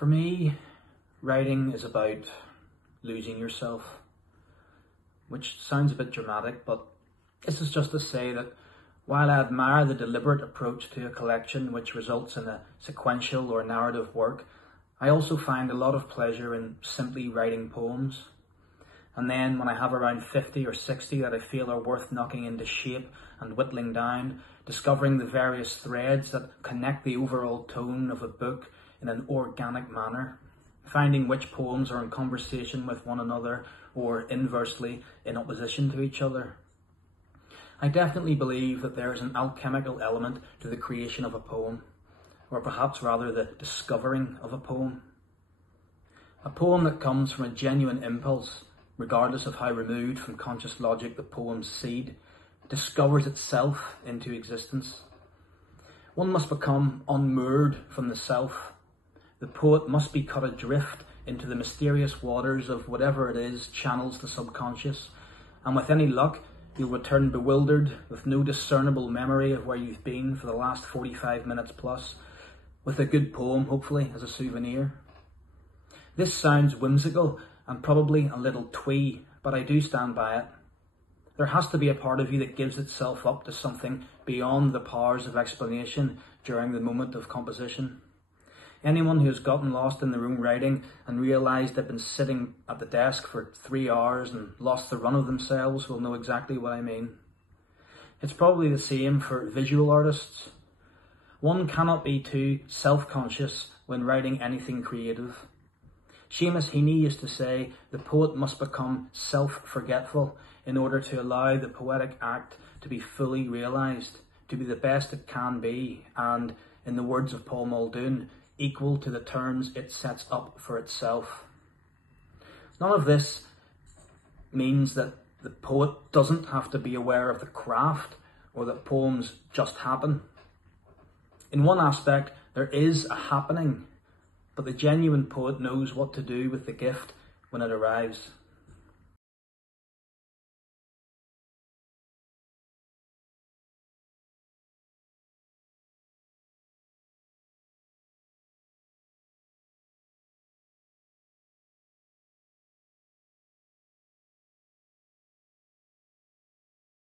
For me, writing is about losing yourself, which sounds a bit dramatic, but this is just to say that while I admire the deliberate approach to a collection which results in a sequential or narrative work, I also find a lot of pleasure in simply writing poems. And then when I have around 50 or 60 that I feel are worth knocking into shape and whittling down, discovering the various threads that connect the overall tone of a book in an organic manner, finding which poems are in conversation with one another or inversely in opposition to each other. I definitely believe that there is an alchemical element to the creation of a poem, or perhaps rather the discovering of a poem. A poem that comes from a genuine impulse, regardless of how removed from conscious logic the poem's seed, discovers itself into existence. One must become unmoored from the self. The poet must be cut adrift into the mysterious waters of whatever it is channels the subconscious, and with any luck, you'll return bewildered with no discernible memory of where you've been for the last 45 minutes plus, with a good poem, hopefully, as a souvenir. This sounds whimsical and probably a little twee, but I do stand by it. There has to be a part of you that gives itself up to something beyond the powers of explanation during the moment of composition. Anyone who has gotten lost in their own writing and realised they've been sitting at the desk for 3 hours and lost the run of themselves will know exactly what I mean. It's probably the same for visual artists. One cannot be too self-conscious when writing anything creative. Seamus Heaney used to say the poet must become self-forgetful in order to allow the poetic act to be fully realised, to be the best it can be, and, in the words of Paul Muldoon, equal to the terms it sets up for itself. None of this means that the poet doesn't have to be aware of the craft or that poems just happen. In one aspect, there is a happening, but the genuine poet knows what to do with the gift when it arrives.